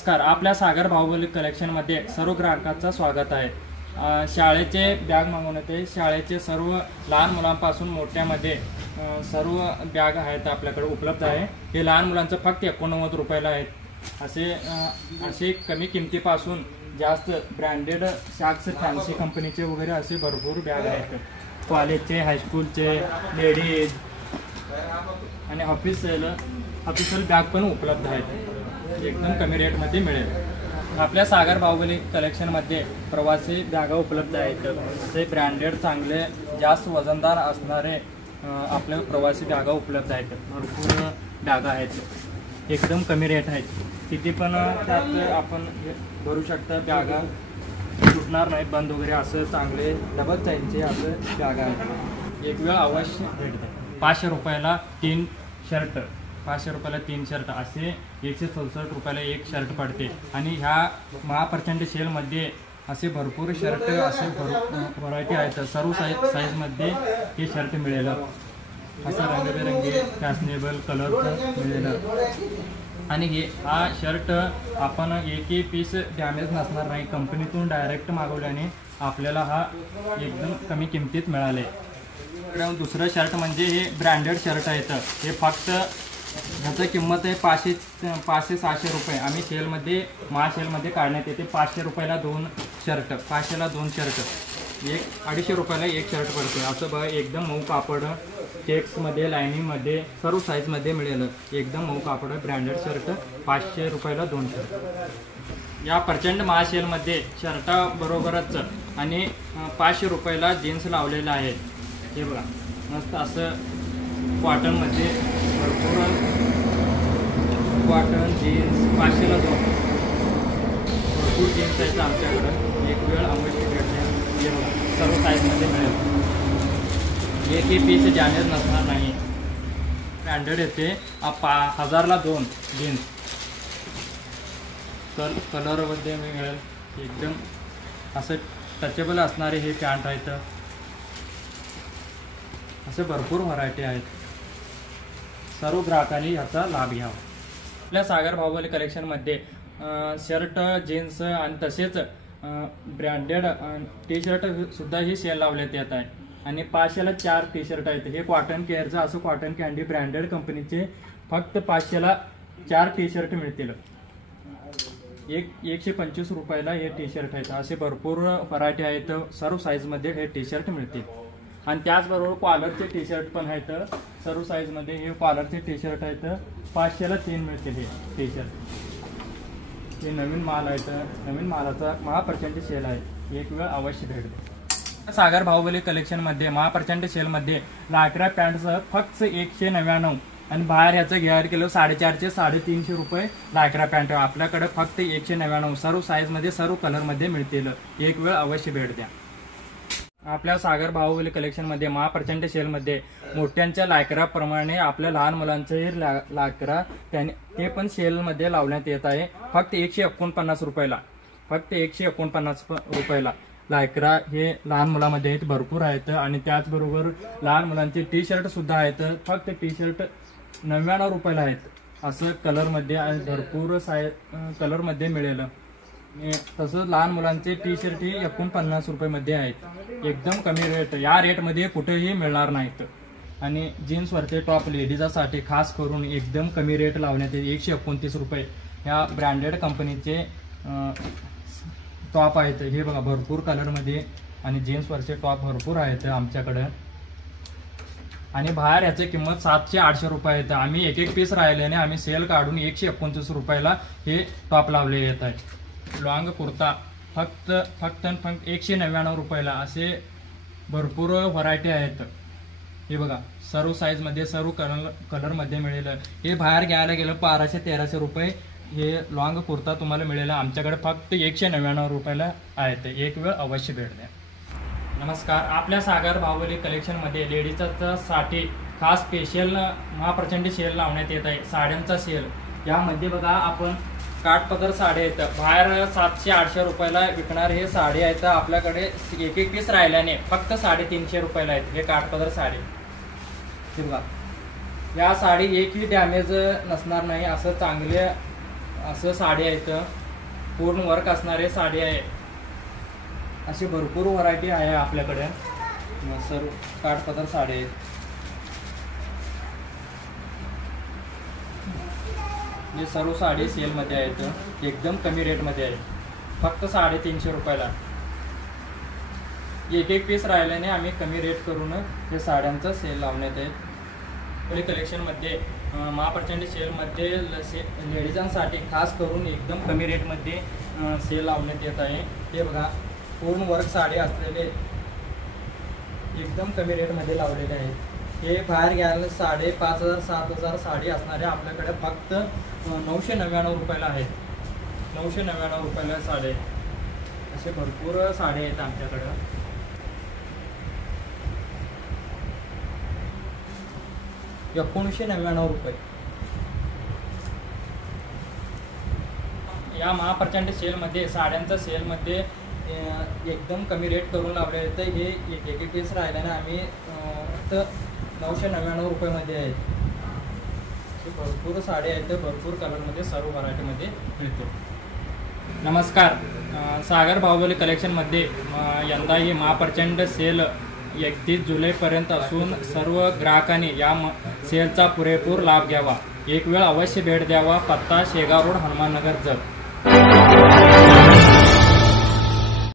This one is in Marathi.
नमस्कार. आपल्या सागर बाहुबली कलेक्शनमध्ये सर्व ग्राहकांचं स्वागत आहे. शाळेचे बॅग मागवण्यात शाळेचे सर्व लहान मुलांपासून मोठ्यामध्ये सर्व बॅग आहेत आपल्याकडे उपलब्ध आहे. हे लहान मुलांचं फक्त 89 रुपयाला आहेत. असे कमी किमतीपासून जास्त ब्रँडेड शॉक्स फॅन्सी कंपनीचे वगैरे असे भरपूर बॅग आहेत. कॉलेजचे, हायस्कूलचे, लेडीज आणि ऑफिशियल बॅग पण उपलब्ध आहेत. एकदम कमी रेटमध्ये मिळेल. आपल्या सागर बाहुबली कलेक्शनमध्ये प्रवासी बॅगा उपलब्ध आहेत. असे ब्रँडेड चांगले जास्त वजनदार असणारे आपल्या प्रवासी बॅगा उपलब्ध आहेत. भरपूर बॅगा आहेत, एकदम कमी रेट आहेत. किती पण त्यात आपण भरू शकता. बॅगा सुटणार नाही, बंद वगैरे असं चांगले डबल साईजचे असं बॅगा आहेत. एक वेळ अवश्य भेट द्या. 500 रुपयाला 3 शर्ट, 500 रुपयाला 3 शर्ट असे 167 रुपयाला एक शर्ट पडते. आणि ह्या महाप्रचंड सेलमध्ये असे भरपूर शर्ट असे व्हरायटी आहेत. सर्व साईजमध्ये हे शर्ट मिळेल. असं रंगबेरंगी फॅशनेबल कलर मिळेल. आणि हा शर्ट आपण एकही पीस डॅमेज नसणार नाही. कंपनीतून डायरेक्ट मागवल्याने आपल्याला हा एकदम कमी किमतीत मिळाले. दुसरं शर्ट म्हणजे हे ब्रँडेड शर्ट आहेत. हे फक्त ह्याची किंमत आहे 500-600 रुपये. आम्ही सेलमध्ये महासेलमध्ये काढण्यात येते. 500 रुपयाला 2 शर्ट, 500ला 2 शर्ट, 250 रुपयाला एक शर्ट पडते. असं बघा, एकदम मऊ कापड, चेक्समध्ये, लायनिंगमध्ये, सर्व साईजमध्ये मिळेल. एकदम मऊ कापड ब्रँडेड शर्ट 500 रुपयाला 2 शर्ट. या प्रचंड महासेलमध्ये शर्टाबरोबरच आणि 500 रुपयाला जीन्स लावलेलं आहे. हे बघा, मस्त असं कॉटनमध्ये भरपूर कॉटन जीन्स 500ला 2 भरपूर जीन्स आहेत आमच्याकडं. एक वेळ अवश्य भेटते. हे बघा, सर्व साईजमध्ये मिळेल. एकही पीस डॅमेज नसणार नाही. ब्रँडेड येते. 1000ला 2 जीन्स कलरमध्ये मिळेल. एकदम असं टचेबल असणारे हे पॅन्ट आहेत. असे भरपूर व्हरायटी आहेत. सर्व ग्राहकांनी याचा लाभ घ्यावा. आपल्या सागर बाहुबली कलेक्शनमध्ये शर्ट, जीन्स आणि तसेच ब्रँडेड टी शर्ट सुद्धा ही सेल लावण्यात येत आहे. आणि 500ला 4 टी शर्ट आहेत. हे कॉटन केअरचं असं कॉटन कॅन्डी ब्रँडेड कंपनीचे फक्त 500ला 4 टी शर्ट मिळतील. 125 रुपयाला हे टी शर्ट आहेत. असे भरपूर व्हरायटी आहेत. सर्व साईजमध्ये हे टी शर्ट मिळतील. आणि त्याचबरोबर कॉलरचे टी शर्ट पण आहेत. सर्व साईजमध्ये हे कॉलरचे टी शर्ट आहेत. 500ला 3 मिळतील हे टी शर्ट. हे नवीन माल आहेत. नवीन मालाचा महाप्रचंड सेल आहे. एक वेळ अवश्य भेट द्या. सागर बाहुबली कलेक्शनमध्ये महाप्रचंड सेलमध्ये लाकरा पॅन्टसह फक्त 199 आणि बाहेर ह्याचं घ्यायला गेलो 450-350 रुपये लाकरा पॅन्ट. आपल्याकडे फक्त 199 सर्व साईजमध्ये, सर्व कलरमध्ये मिळतील. एक वेळ अवश्य भेट द्या. आपल्या सागर बाहुबली कलेक्शनमध्ये महाप्रचंड सेलमध्ये मोठ्यांच्या लाकराप्रमाणे आपल्या लहान मुलांचंही लाकरा ते पण सेलमध्ये लावण्यात येत आहे. फक्त 149 रुपयाला, फक्त 149 रुपयाला लायक्रा हे लहान मुलांमध्ये आहेत. भरपूर आहेत. आणि त्याचबरोबर लहान मुलांचे टी शर्ट सुद्धा आहेत. फक्त टी शर्ट 99 रुपयाला आहेत. असं कलरमध्ये आणि भरपूर कलरमध्ये मिळेल. तसंच लहान मुलांचे टी शर्ट ही 49 रुपयामध्ये आहेत. एकदम कमी रेट. या रेटमध्ये कुठेही मिळणार नाहीत. आणि जीन्सवरचे टॉप लेडीजसाठी खास करून एकदम कमी रेट लावण्यात येते. 129 रुपये ह्या ब्रँडेड कंपनीचे टॉप आहेत. हे बघा, भरपूर कलरमध्ये आणि जीन्सवरचे टॉप भरपूर आहेत आमच्याकडे. आणि बाहेर याची किंमत 700-800 रुपये आहेत. आम्ही एक पीस राहिल्याने आम्ही सेल काढून 129 रुपयाला हे टॉप लावले येत आहेत. लॉंग कुर्ता फक्त 199 रुपयाला असे भरपूर व्हरायटी आहेत. हे बघा, सर्व साईजमध्ये, सर्व कलरमध्ये मिळेल. हे बाहेर घ्यायला गेलं 1200-1300 रुपये हे लॉंग कुर्ता तुम्हाला मिळेल. आमच्याकडे फक्त 199 रुपयाला आहेत. एक वेळ अवश्य भेट द्या. नमस्कार. आपल्या सागर बाहुबली कलेक्शनमध्ये लेडीजसाठी खास स्पेशल महाप्रचंड सेल लावण्यात येत आहे. साड्यांचा सेल. यामध्ये बघा, आपण काठपदर साडी आहेत. बाहेर 700-800 रुपयाला विकणार हे साडी आहेत. आपल्याकडे एक पीस राहिल्याने फक्त 350 रुपयाला आहेत हे काठपदर साडी. बघा, या साडी एकही डॅमेज नसणार नाही. असं चांगले असं साडी आहेत, पूर्ण वर्क असणारे साडी आहे. अशी भरपूर व्हरायटी आहे आपल्याकडे. सर्व काठपदर साडी आहेत. हे सर्व साडी सेलमध्ये आहेत, एकदम कमी रेटमध्ये आहे, फक्त 350 रुपयाला. एक एक पीस राहिल्याने आम्ही कमी रेट करून हे साड्यांचा सेल लावण्यात आहे. आपल्या कलेक्शनमध्ये महाप्रचंड सेलमध्ये लेडीजांसाठी खास करून एकदम कमी रेटमध्ये सेल लावण्यात येत आहे. हे बघा, पूर्ण वर्क साडी असलेले एकदम कमी रेटमध्ये लावलेले आहेत. हे बाहेर घ्यायला 5,500 7,000 साडी असणारे आपल्याकडे फक्त 999 रुपयाला आहेत. 999 रुपयाला साडी. असे भरपूर साडी आहेत आमच्याकडं. ₹1999. या महाप्रचंड सेलमध्ये साड्यांचा सेलमध्ये एकदम कमी रेट करून लावले तर हे एक पीस राहिल्याने आम्ही फक्त 999 रुपयामध्ये आहेत. भरपूर साडी आहेत, भरपूर कलरमध्ये, सर्व व्हरायटीमध्ये मिळते. नमस्कार, सागर बाहुबली कलेक्शनमध्ये यंदा ही महाप्रचंड सेल 31 जुलैपर्यंत असून सर्व ग्राहकांनी या सेलचा पुरेपूर लाभ घ्यावा. एक वेळ अवश्य भेट द्यावा. पत्ता शेगाव रोड, हनुमाननगर, जत.